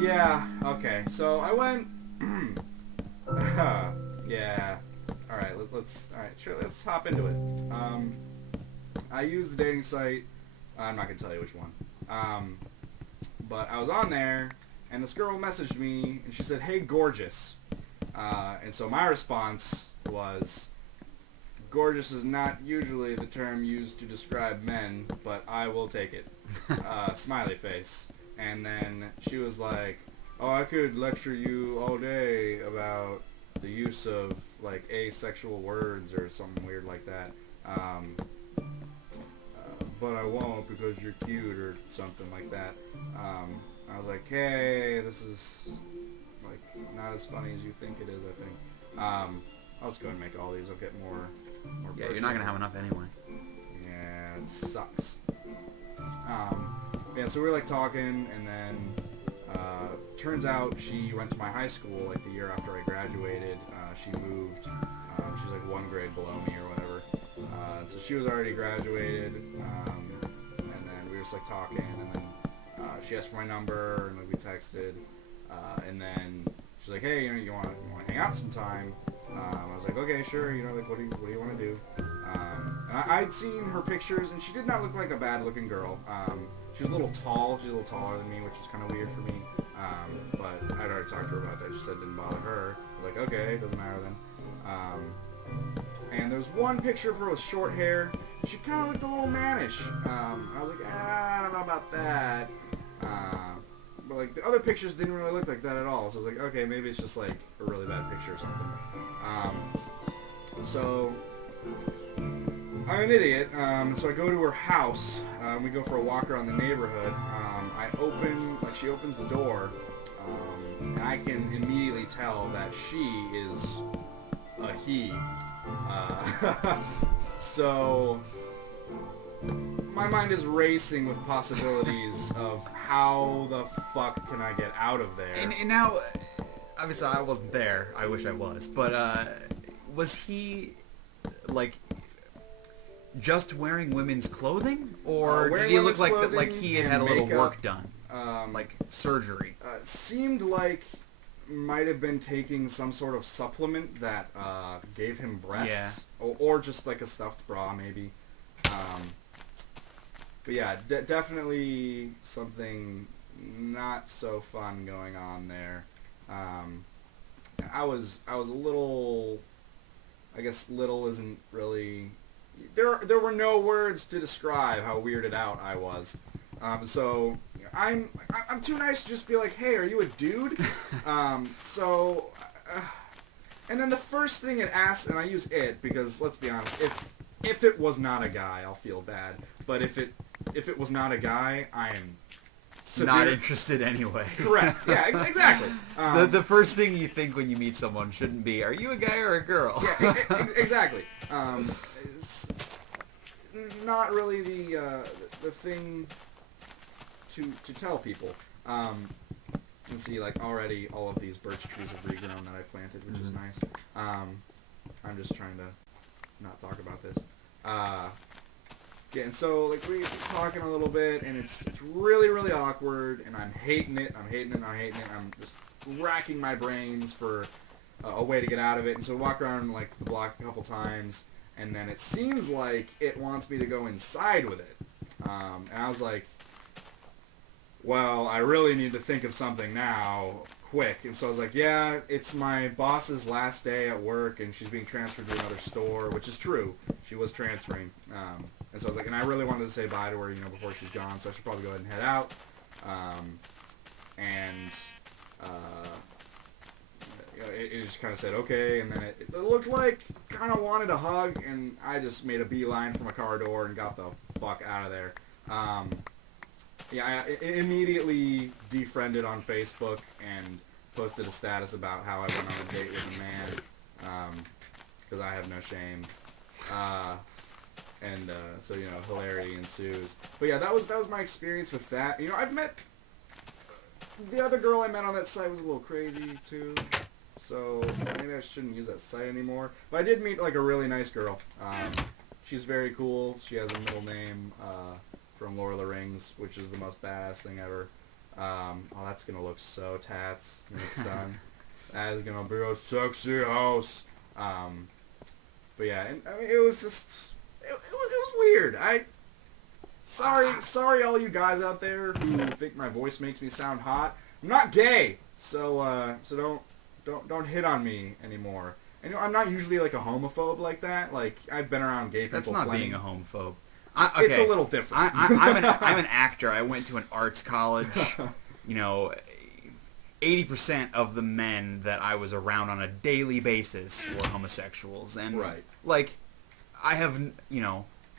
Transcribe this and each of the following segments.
Yeah, okay. So I went... yeah. Alright, let's hop into it. I used the dating site. I'm not going to tell you which one. But I was on there, and this girl messaged me, and she said, "Hey, gorgeous." And so my response was, gorgeous is not usually the term used to describe men, but I will take it. Smiley face. And then she was like, "Oh, I could lecture you all day about the use of, like, asexual words," or something weird like that. But I won't because you're cute, or something like that. I was like, hey, this is, like, not as funny as you think it is, I think. I'll just go ahead and make all these. I'll get more Yeah, you're not going to have enough anyway. Yeah, it sucks. Yeah, so we were, like, talking, and then, turns out she went to my high school, like, the year after I graduated. She moved. She was, like, one grade below me or whatever. So she was already graduated, and then we were just, like, talking, and then she asked for my number, and, like, we texted, and then she's like, hey, you want to hang out sometime? I was like, okay, sure, like, what do you want to do? And I'd seen her pictures, and she did not look like a bad-looking girl. She was a little tall. She's a little taller than me, which was kind of weird for me. But I'd already talked to her about that. She said it didn't bother her. I was like, okay, doesn't matter then. And there was one picture of her with short hair. She kind of looked a little mannish. I was like, I don't know about that. But, like, the other pictures didn't really look like that at all. So I was like, okay, maybe it's just, like, a really bad picture or something. So I'm an idiot. So I go to her house. We go for a walk around the neighborhood. She opens the door, and I can immediately tell that she is a he. So my mind is racing with possibilities of how the fuck can I get out of there. And now, obviously I wasn't there. I wish I was. But was he, like, just wearing women's clothing? Or did he look like he had a little work done? Like surgery? Seemed like might have been taking some sort of supplement that gave him breasts. Yeah. Or just like a stuffed bra, maybe. But yeah, definitely something not so fun going on there. I was a little, I guess little isn't really, there were no words to describe how weirded out I was. So I'm too nice to just be like, hey, are you a dude? And then the first thing it asks, and I use it because, let's be honest, if it was not a guy, I'll feel bad. But if it was not a guy, I am not interested anyway. Correct. Yeah, exactly. The first thing you think when you meet someone shouldn't be, are you a guy or a girl? Yeah, exactly. It's not really the thing to tell people. You can see, like, already all of these birch trees have regrown that I planted, which is nice. I'm just trying to not talk about this. Yeah, and so, like, we're talking a little bit, and it's really, really awkward, and I'm hating it. I'm just racking my brains for a way to get out of it. And so we walk around, like, the block a couple times, and then it seems like it wants me to go inside with it. And I was like, well, I really need to think of something now, quick. And so I was like, yeah, it's my boss's last day at work, and she's being transferred to another store, which is true. She was transferring. And so I was like, and I really wanted to say bye to her, before she's gone, so I should probably go ahead and head out. It just kind of said, okay, and then it looked like kind of wanted a hug, and I just made a beeline from a car door and got the fuck out of there. Yeah, I immediately defriended on Facebook and posted a status about how I went on a date with a man, because I have no shame. So hilarity ensues. But yeah, that was my experience with that. I've met the other girl I met on that site was a little crazy too, so maybe I shouldn't use that site anymore. But I did meet, like, a really nice girl. She's very cool. She has a middle name from Lord of the Rings, which is the most badass thing ever. Oh, that's gonna look so tats when it's done. That is gonna be a sexy house. But yeah, and, I mean, it was just, it was weird. Sorry all you guys out there who think my voice makes me sound hot. I'm not gay, so don't hit on me anymore. And I'm not usually like a homophobe like that. Like, I've been around gay people. That's not plenty. being a homophobe. Okay. It's a little different. I'm an actor. I went to an arts college. 80% of the men that I was around on a daily basis were homosexuals. And, like, I have,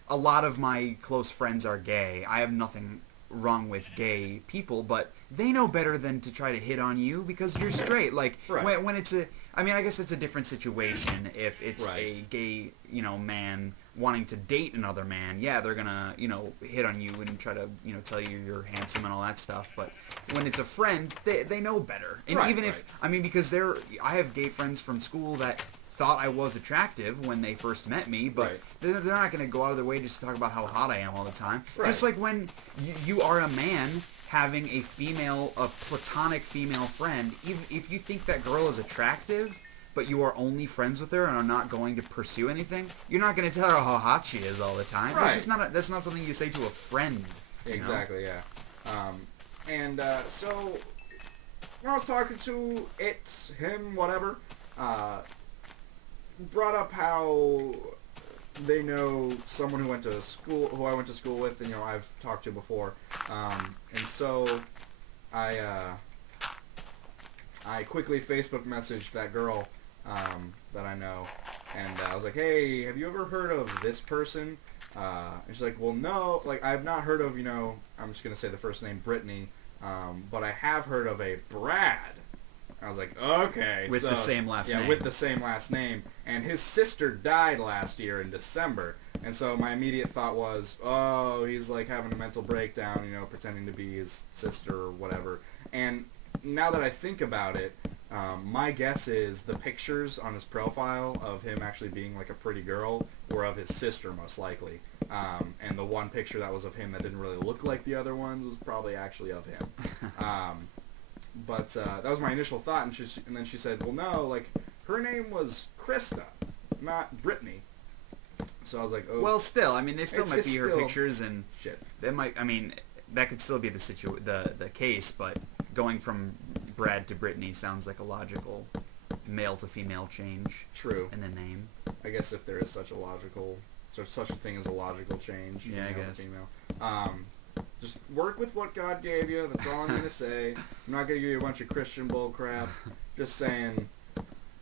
a lot of my close friends are gay. I have nothing wrong with gay people, but they know better than to try to hit on you because you're straight. Like, when it's I guess it's a different situation if it's a gay, man wanting to date another man. Yeah, they're gonna, hit on you and try to, tell you you're handsome and all that stuff. But when it's a friend, they know better. And even if, because I have gay friends from school that thought I was attractive when they first met me, but they're not going to go out of their way just to talk about how hot I am all the time. Just like when you are a man having a platonic female friend, if you think that girl is attractive, but you are only friends with her and are not going to pursue anything, you're not going to tell her how hot she is all the time. That's not something you say to a friend. Exactly, yeah. So, when I was talking to him, whatever, brought up how they know someone who I went to school with, and I've talked to before, and so I quickly Facebook messaged that girl that I know, and I was like, hey, have you ever heard of this person? And she's like, well, no, like, I've not heard of, I'm just gonna say the first name, Brittany, but I have heard of a Brad. I was like, okay. With the same last name. Yeah, with the same last name. And his sister died last year in December. And so my immediate thought was, oh, he's like having a mental breakdown, pretending to be his sister or whatever. And now that I think about it, my guess is the pictures on his profile of him actually being like a pretty girl were of his sister, most likely. And the one picture that was of him that didn't really look like the other ones was probably actually of him. But that was my initial thought, and then she said, well, no, like, her name was Krista, not Brittany. So I was like, oh. Well, still, they still might be her pictures, and they might, that could still be the case, but going from Brad to Brittany sounds like a logical male to female change. True. In the name. I guess if there is such a thing as a logical change. Yeah, I guess. Female. Just work with what God gave you. That's all I'm going to say. I'm not going to give you a bunch of Christian bull crap. Just saying,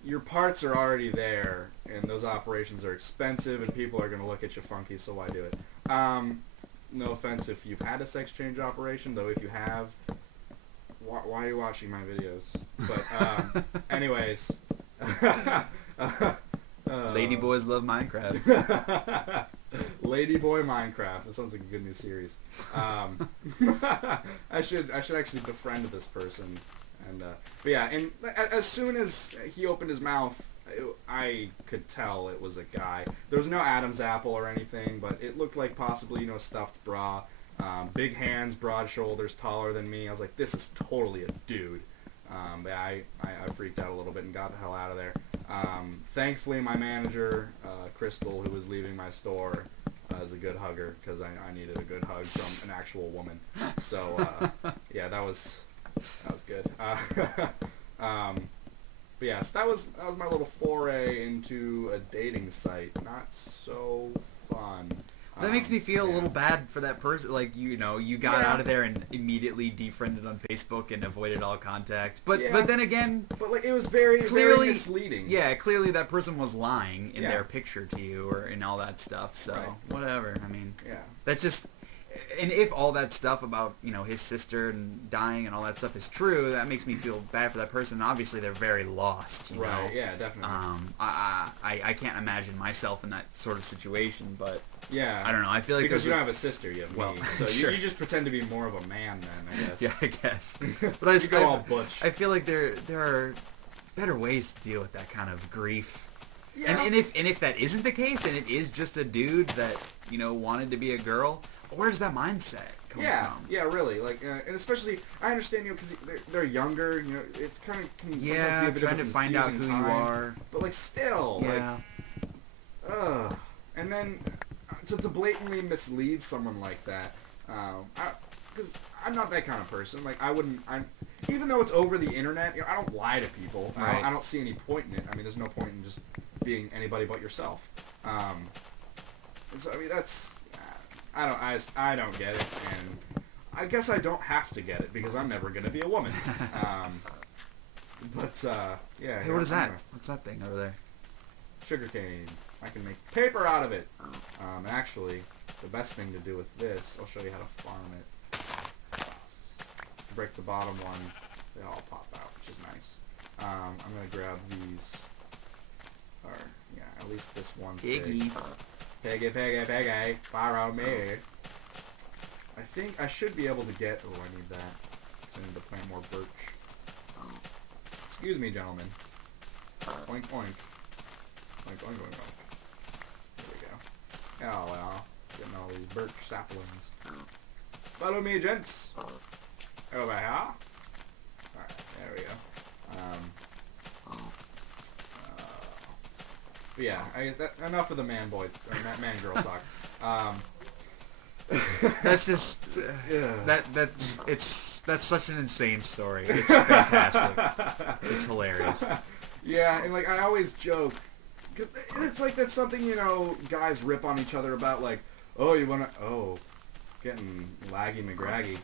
your parts are already there, and those operations are expensive, and people are going to look at you funky, so why do it? No offense if you've had a sex change operation, though if you have, why are you watching my videos? But, anyways. Ladyboys love Minecraft. Ladyboy Minecraft. That sounds like a good new series. I should actually befriend this person. And but yeah, and as soon as he opened his mouth, I could tell it was a guy. There was no Adam's apple or anything, but it looked like possibly a stuffed bra. Big hands, broad shoulders, taller than me. I was like, this is totally a dude. But I freaked out a little bit and got the hell out of there. Thankfully, my manager, Crystal, who was leaving my store, is a good hugger because I needed a good hug from an actual woman. So yeah, that was good. But yes, that was my little foray into a dating site. Not so fun. That makes me feel a little bad for that person. Like, you got out of there and immediately defriended on Facebook and avoided all contact. But then again... But, like, it was very misleading. Yeah, clearly that person was lying in their picture to you or in all that stuff. So, whatever. That's just... And if all that stuff about, his sister and dying and all that stuff is true, that makes me feel bad for that person. Obviously, they're very lost, you know? Yeah, definitely. I can't imagine myself in that sort of situation, but... Yeah. I don't know. I feel like because you don't have a sister, you have me. So sure. you just pretend to be more of a man then, I guess. Yeah, I guess. But you go all butch. I feel like there are better ways to deal with that kind of grief. Yeah. And if that isn't the case, and it is just a dude that, wanted to be a girl, where's that mindset? come from. Yeah, really. Like, and especially, I understand, because they're younger, it's kind of can sometimes be a bit trying of a to find out who confusing you time, are. But, like, still, and then to blatantly mislead someone like that, because I'm not that kind of person. Like, even though it's over the internet, I don't lie to people. Right. I don't see any point in it. I mean, there's no point in just being anybody but yourself. And so, I mean, that's, I don't get it, and I guess I don't have to get it, because I'm never going to be a woman. Yeah. Hey, what is that? What's that thing over there? Sugarcane. I can make paper out of it. Actually, the best thing to do with this, I'll show you how to farm it. To break the bottom one, they all pop out, which is nice. I'm going to grab these, or, yeah, at least this one Piggy. Piggy, borrow me. I think I should be able to get, I need that. I need to plant more birch. Excuse me, gentlemen. Oink, oink. Oink, oink, oink, oink. There we go. Oh, well. Getting all these birch saplings. Follow me, gents. Over here. Alright, there we go. But yeah, enough of the man girl talk. That's just that's such an insane story. It's fantastic. It's hilarious. Yeah, and like I always joke, cause it's like that's something guys rip on each other about, like, getting laggy McGraggy.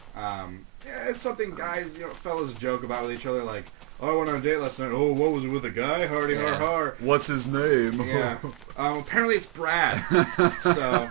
Yeah, it's something guys, fellas joke about with each other, like, I went on a date last night. Oh, what was it with a guy? Hardy har har. What's his name? Yeah. Apparently it's Brad. So.